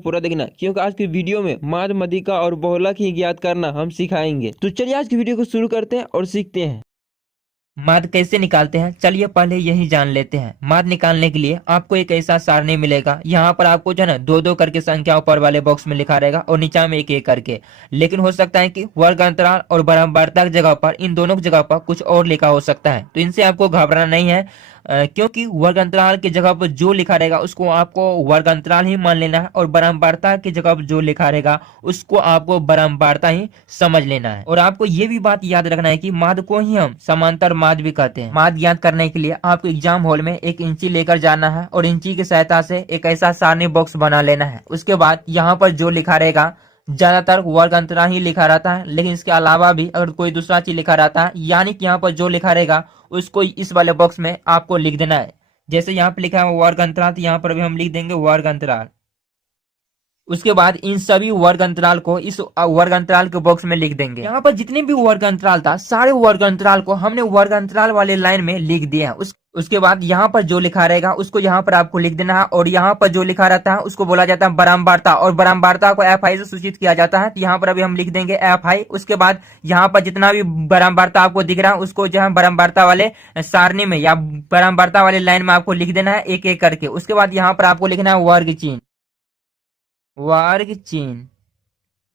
पूरा देखना, क्योंकि आज की वीडियो में माद, मदिका और बहुलक ही ज्ञात करना हम सिखाएंगे। तो चलिए आज की वीडियो को शुरू करते हैं और सीखते हैं। माद कैसे निकालते हैं, चलिए पहले यही जान लेते हैं। माद निकालने के लिए आपको एक ऐसा सारणी मिलेगा। यहाँ पर आपको जो है ना दो दो करके संख्या ऊपर वाले बॉक्स में लिखा रहेगा और नीचा में एक एक करके। लेकिन हो सकता है कि वर्ग अंतराल और बराबरता की जगह पर, इन दोनों की जगह पर कुछ और लिखा हो सकता है, तो इनसे आपको घबराना नहीं है। क्योंकि वर्ग अंतराल की जगह पर जो लिखा रहेगा उसको आपको वर्ग अंतराल ही मान लेना है, और बराबरता की जगह पर जो लिखा रहेगा उसको आपको बराबरता ही समझ लेना है। और आपको ये भी बात याद रखना है कि माद को ही हम समांतर माद भी कहते हैं। माद ज्ञात करने के लिए आपको एग्जाम हॉल में एक इंची लेकर जाना है और इंची की सहायता से एक ऐसा सारणी बॉक्स बना लेना है। उसके बाद यहाँ पर जो लिखा रहेगा, ज्यादातर वर्ग अंतराल ही लिखा रहता है, लेकिन इसके अलावा भी अगर कोई दूसरा चीज लिखा रहता है, यानी कि यहाँ पर जो लिखा रहेगा उसको इस वाले बॉक्स में आपको लिख देना है। जैसे यहाँ पे लिखा है वर्ग अंतराल, तो यहाँ पर भी हम लिख देंगे वर्ग अंतराल। उसके बाद इन सभी वर्ग अंतराल को इस वर्ग अंतराल के बॉक्स में लिख देंगे। यहाँ पर जितने भी वर्ग अंतराल था, सारे वर्ग अंतराल को हमने वर्ग अंतराल वाले लाइन में लिख दिया है। उसके बाद यहाँ पर जो लिखा रहेगा उसको यहाँ पर आपको लिख देना है, और यहाँ पर जो लिखा रहता है उसको बोला जाता है बराबरता, और बराबरता को एफ आई से सूचित किया जाता है। तो यहाँ पर अभी हम लिख देंगे एफ आई। उसके बाद यहाँ पर जितना भी बराबरता आपको दिख रहा है उसको जो है बराबरता वाले सारणी में या बराबरता वाले लाइन में आपको लिख देना है एक एक करके। उसके बाद यहाँ पर आपको लिखना है वर्ग चिन्ह, वर्ग चिन्ह।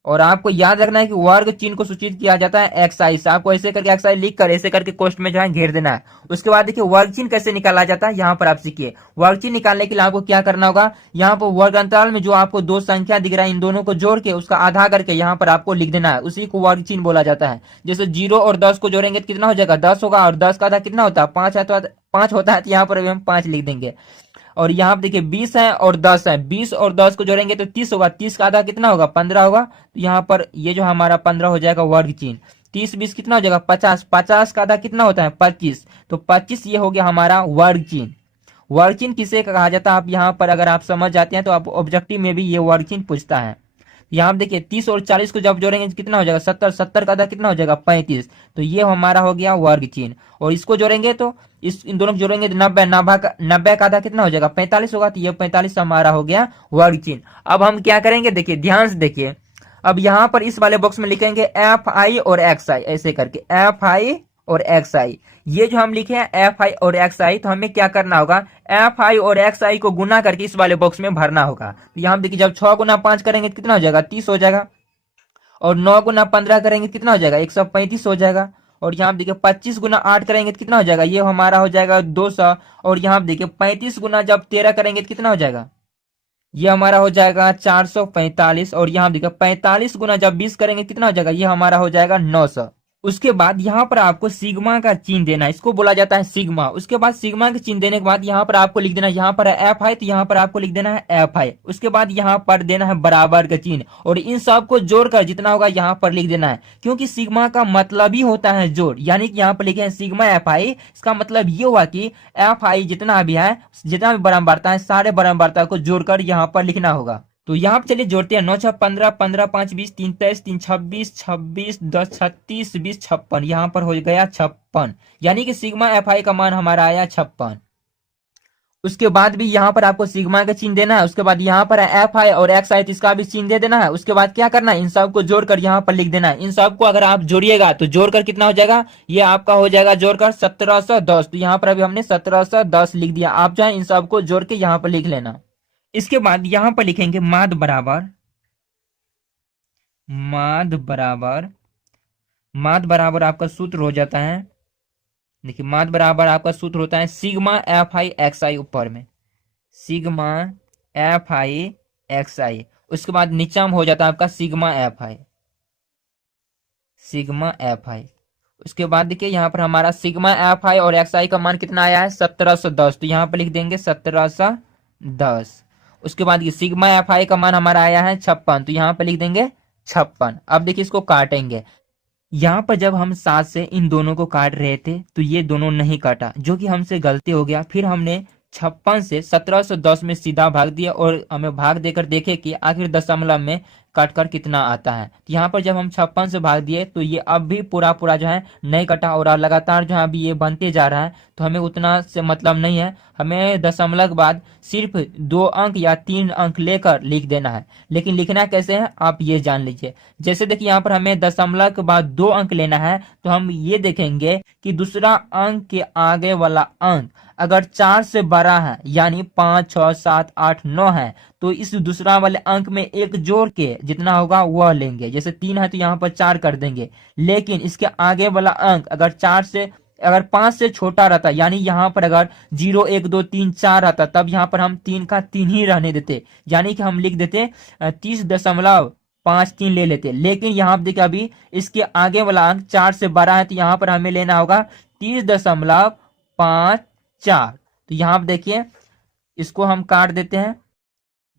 और आपको याद रखना है कि वर्ग चिन्ह को सूचित किया जाता है एक्साई से। आपको ऐसे करके एक्साई लिख कर ऐसे करके कोष्ठ में जो है घेर देना है। उसके बाद देखिए वर्ग चिन्ह कैसे निकाला जाता है, यहाँ पर आप सीखिए। वर्ग चिन्ह निकालने के लिए आपको क्या करना होगा, यहाँ पर वर्ग अंतराल में जो आपको दो संख्या दिख रहा है, इन दोनों को जोड़ के उसका आधा करके यहाँ पर आपको लिख देना है। उसी को वर्ग चिन्ह बोला जाता है। जैसे 0 और 10 को जोड़ेंगे तो कितना हो जाएगा, 10 होगा, और 10 का आधा कितना होता है, 5 है, तो 5 होता है, तो यहाँ पर अभी हम 5 लिख देंगे। और यहाँ पे देखिए 20 है और 10 है, 20 और 10 को जोड़ेंगे तो 30 होगा, 30 का आधा कितना होगा, 15 होगा। तो यहाँ पर ये जो हमारा 15 हो जाएगा वर्ग चिन्ह। 30 20 कितना हो जाएगा, 50, 50 का आधा कितना होता है, 25, तो 25 ये हो गया हमारा वर्ग चिन्ह। वर्ग चिन्ह किसे कहा जाता है, आप यहाँ पर अगर आप समझ जाते हैं तो आप ऑब्जेक्टिव में भी ये वर्ग चिन्ह पूछता है। यहाँ पे देखिए 30 और 40 को जब जोड़ेंगे कितना हो जाएगा, 70, 70 का आधा कितना हो जाएगा, 35, तो ये हमारा हो गया वर्ग चिन्ह। और इसको जोड़ेंगे तो इन दोनों को जोड़ेंगे तो 90, 90 का आधा कितना हो जाएगा, 45 होगा, तो ये 45 हमारा हो गया वर्ग चिन्ह। अब हम क्या करेंगे, देखिए ध्यान से देखिए। अब यहाँ पर इस वाले बॉक्स में लिखेंगे एफ आई और एक्स आई, ऐसे करके एफ आई और एक्स आई। ये जो हम लिखे हैं एफ आई और एक्स आई, तो हमें क्या करना होगा, एफ आई और एक्स आई को गुना करके इस वाले बॉक्स में भरना होगा। तो यहाँ देखिए जब 6 गुना 5 करेंगे कितना हो जाएगा, 30 हो जाएगा। और 9 गुना 15 करेंगे कितना हो जाएगा, 135 हो जाएगा। और यहाँ देखिए 25 गुना 8 करेंगे तो कितना हो जाएगा, ये हमारा हो जाएगा 200। और यहाँ देखिए 35 गुना जब 13 करेंगे तो कितना हो जाएगा, ये हमारा हो जाएगा 445। और यहाँ देखिए 45 गुना जब 20 करेंगे कितना हो जाएगा, ये हमारा हो जाएगा 900। उसके बाद यहाँ पर आपको सिग्मा का चिन्ह देना है, इसको बोला जाता है सिग्मा। उसके बाद सिग्मा के चिन्ह देने के बाद यहाँ पर आपको लिख देना है, यहाँ पर एफ आई, तो यहाँ पर आपको लिख देना है एफ आई। उसके बाद यहाँ पर देना है बराबर का चिन्ह, और इन सब को जोड़कर जितना होगा यहाँ पर लिख देना है। क्योंकि सिग्मा का मतलब ही होता है जोड़, यानी कि यहाँ पर लिखे हैं सिग्मा एफ आई। इसका मतलब ये हुआ कि एफ आई जितना भी है, जितना भी बराबरता है, सारे बराबरता को जोड़कर यहाँ पर लिखना होगा। तो यहाँ पे चलिए जोड़ते हैं, 9 6 15, 15 5 20, 3 23, 3 26, 26 10 36, 20 56, यहाँ पर हो गया 56, यानी कि सिग्मा एफ आई का मान हमारा आया 56। उसके बाद भी यहाँ पर आपको सिग्मा का चिन्ह देना है। उसके बाद यहाँ पर एफ आई और एक्स आई, तो इसका भी चिन्ह दे देना है। उसके बाद क्या करना है, इन सबको जोड़कर यहाँ पर लिख देना है। इन सबको अगर आप जोड़िएगा तो जोड़कर कितना हो जाएगा, ये आपका हो जाएगा जोड़कर 1710। तो यहाँ पर अभी हमने 1710 लिख दिया। आप जो है इन सबको जोड़ के यहाँ पर लिख लेना। इसके बाद यहां पर लिखेंगे माद बराबर, माद बराबर, माद बराबर आपका सूत्र हो जाता है, देखिए माद बराबर आपका सूत्र होता है सिग्मा एफ आई एक्स आई, ऊपर में सिग्मा एफ आई एक्स आई। उसके बाद नीचा में हो जाता है आपका sigma F I, sigma F I. उसके बाद देखिए यहाँ पर हमारा सिग्मा एफ आई और एक्स आई का मान कितना आया है, 1710, तो यहाँ पर लिख देंगे 1710। उसके बाद ये सिग्मा एफ आई का मान हमारा आया है 56, तो यहाँ पे लिख देंगे 56। अब देखिए इसको काटेंगे। यहाँ पर जब हम 7 से इन दोनों को काट रहे थे तो ये दोनों नहीं काटा, जो कि हमसे गलती हो गया। फिर हमने 56 से 1710 में सीधा भाग दिया, और हमें भाग देकर देखे कि आखिर दशमलव में कट कर कितना आता है। तो यहाँ पर जब हम 56 से भाग दिए तो ये अब भी पूरा पूरा जो है नहीं कटा, और लगातार जो है अभी ये बनते जा रहा है, तो हमें उतना से मतलब नहीं है। हमें दशमलव के बाद सिर्फ 2 अंक या 3 अंक लेकर लिख देना है। लेकिन लिखना कैसे है आप ये जान लीजिए। जैसे देखिए यहाँ पर हमें दशमलव के बाद 2 अंक लेना है, तो हम ये देखेंगे कि दूसरा अंक के आगे वाला अंक अगर 4 से बड़ा है, यानी 5, 6, 7, 8, 9 है, तो इस दूसरा वाले अंक में एक जोड़ के जितना होगा वह लेंगे। जैसे 3 है तो यहाँ पर 4 कर देंगे। लेकिन इसके आगे वाला अंक अगर 5 से छोटा रहता, यानी यहाँ पर अगर 0, 1, 2, 3, 4 रहता, तब यहाँ पर हम 3 का 3 ही रहने देते, यानी कि हम लिख देते 30.53 ले लेते। लेकिन यहाँ पर देखिए अभी इसके आगे वाला अंक 4 से बड़ा है, तो यहाँ पर हमें लेना होगा 30.54। तो यहाँ पर देखिए इसको हम काट देते हैं।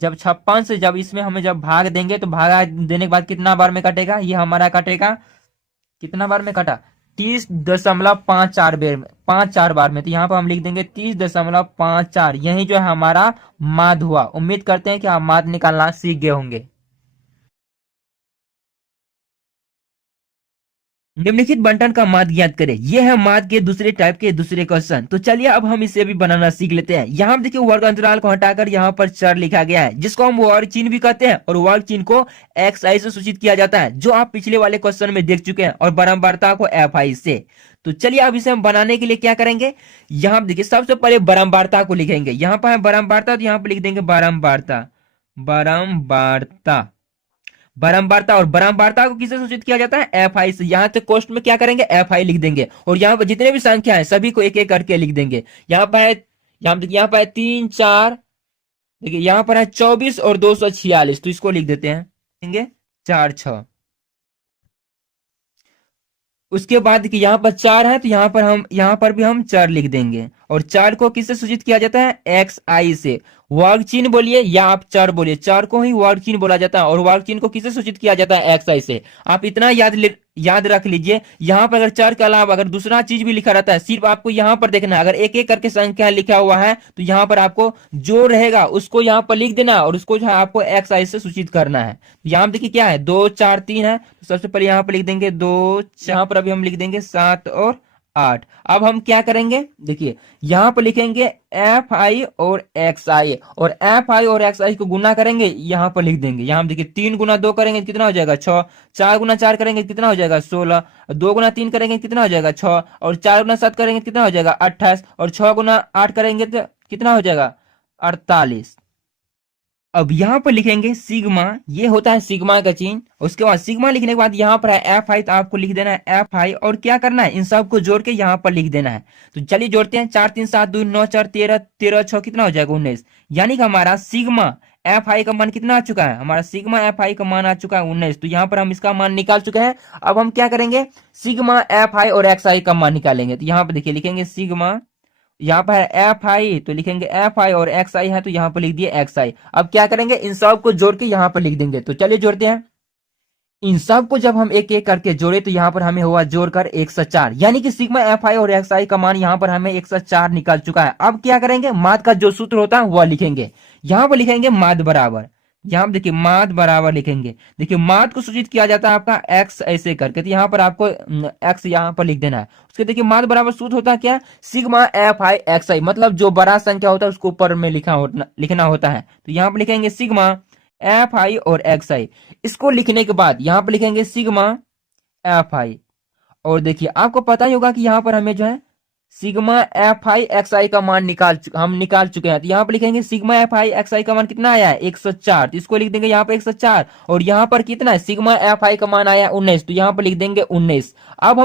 जब 56 से जब इसमें हमें जब भाग देंगे तो भागा देने के बाद कितना बार में कटेगा, ये हमारा कटेगा कितना बार में कटा, 30.54 बार में, 54 बार में। तो यहाँ पर हम लिख देंगे 30.54। यही जो है हमारा माद हुआ। उम्मीद करते हैं कि आप माद निकालना सीख गए होंगे। निम्नलिखित बंटन का माद ज्ञात करें। यह है माद के दूसरे टाइप के दूसरे क्वेश्चन। तो चलिए अब हम इसे भी बनाना सीख लेते हैं। यहाँ देखिए वर्ग अंतराल को हटाकर यहाँ पर चर लिखा गया है, जिसको हम वर्ग चिन्ह भी कहते हैं, और वर्ग चिन्ह को XI से सूचित किया जाता है, जो आप पिछले वाले क्वेश्चन में देख चुके हैं, और बारंबारता को FI से। तो चलिए अब इसे हम बनाने के लिए क्या करेंगे, यहाँ देखिए सबसे पहले बारंबारता को लिखेंगे। यहाँ पर है बारंबारता, तो यहाँ पर लिख देंगे बारंबारता, बारंबारता। और बारंबारता को किससे सूचित किया जाता है, FI से। यहाँ से कोष्ठ में क्या करेंगे, FI लिख देंगे, और यहाँ पर जितने भी संख्या है सभी को एक एक करके लिख देंगे। यहाँ पर है 3, 4, देखिए यहाँ पर है 24 और 246, तो इसको लिख देते हैं 4, 6। उसके बाद देखिए यहाँ पर 4 है, तो यहाँ पर भी हम 4 लिख देंगे। और 4 को किससे सूचित किया जाता है, XI से। वर्ग चिन्ह बोलिए या आप 4 बोलिए, 4 को ही वर्ग चिन्ह बोला जाता है, और वर्ग चिन्ह को किससे सूचित किया जाता है, XI से। आप इतना याद रख लीजिए। यहाँ पर अगर 4 के अलावा अगर दूसरा चीज भी लिखा रहता है, सिर्फ आपको यहाँ पर देखना है। अगर एक एक करके संख्या लिखा हुआ है, तो यहाँ पर आपको जो रहेगा उसको यहाँ पर लिख देना, और उसको जो है आपको XI से सूचित करना है। यहाँ देखिए क्या है, 2, 4, 3 है, तो सबसे पहले यहाँ पर लिख देंगे 2, यहाँ पर अभी हम लिख देंगे 7 और 8। अब हम क्या करेंगे, देखिए यहाँ पर लिखेंगे FI और XI, और FI और XI को गुना करेंगे, यहाँ पर लिख देंगे। यहाँ देखिए 3 गुना 2 करेंगे कितना हो जाएगा, 6। 4 गुना 4 करेंगे कितना हो जाएगा, 16। 2 गुना 3 करेंगे कितना हो जाएगा, 6। और 4 गुना 7 करेंगे कितना हो जाएगा, 28। और 6 गुना 8 करेंगे तो कितना हो जाएगा, 48। अब यहाँ पर लिखेंगे सिग्मा, ये होता है सिग्मा का चिन्ह। उसके बाद सिग्मा लिखने के बाद यहाँ पर है FI, तो आपको लिख देना है FI, और क्या करना है, इन सब को जोड़ के यहाँ पर लिख देना है। तो चलिए जोड़ते हैं, 4, 3, 7, 2, 9, 4, 13, 13, 6 कितना हो जाएगा, 19। यानी कि हमारा सिग्मा FI का मान कितना आ चुका है, हमारा सिग्मा FI का मान आ चुका है 19। तो यहाँ पर हम इसका मान निकाल चुके हैं। अब हम क्या करेंगे, सिग्मा FI और XI का मान निकालेंगे। तो यहाँ पर देखिए लिखेंगे सिग्मा, यहाँ पर है FI, तो लिखेंगे FI, और XI है तो यहाँ पर लिख दिए XI। अब क्या करेंगे, इन सब को जोड़ के यहाँ पर लिख देंगे। तो चलिए जोड़ते हैं। इन सब को जब हम एक एक करके जोड़े, तो यहाँ पर हमें हुआ जोड़कर 104, यानी कि सिग्मा FI और XI का मान यहाँ पर हमें 104 निकल चुका है। अब क्या करेंगे, माद का जो सूत्र होता है वह लिखेंगे। यहाँ पर लिखेंगे माद बराबर, यहाँ देखिए माद बराबर लिखेंगे। देखिए माद को सूचित किया जाता है आपका X ऐसे करके, तो यहाँ पर आपको X यहाँ पर लिख देना है। उसके देखिए माद बराबर सूत्र होता है क्या, सिग्मा FI XI, मतलब जो बड़ा संख्या होता है उसको ऊपर में लिखना होता है। तो यहाँ पर लिखेंगे सिग्मा FI और XI। इसको लिखने के बाद यहाँ पर लिखेंगे सिग्मा FI, और देखिए आपको पता ही होगा कि यहाँ पर हमें जो है सिग्मा FI XI का मान हम निकाल चुके हैं। तो यहाँ पर लिखेंगे सिग्मा FI XI का मान कितना आया है, 104। तो इसको लिख देंगे यहाँ पर 104, और यहाँ पर कितना है, सिग्मा FI का मान आया 19, तो यहाँ पर लिख देंगे 19। अब हम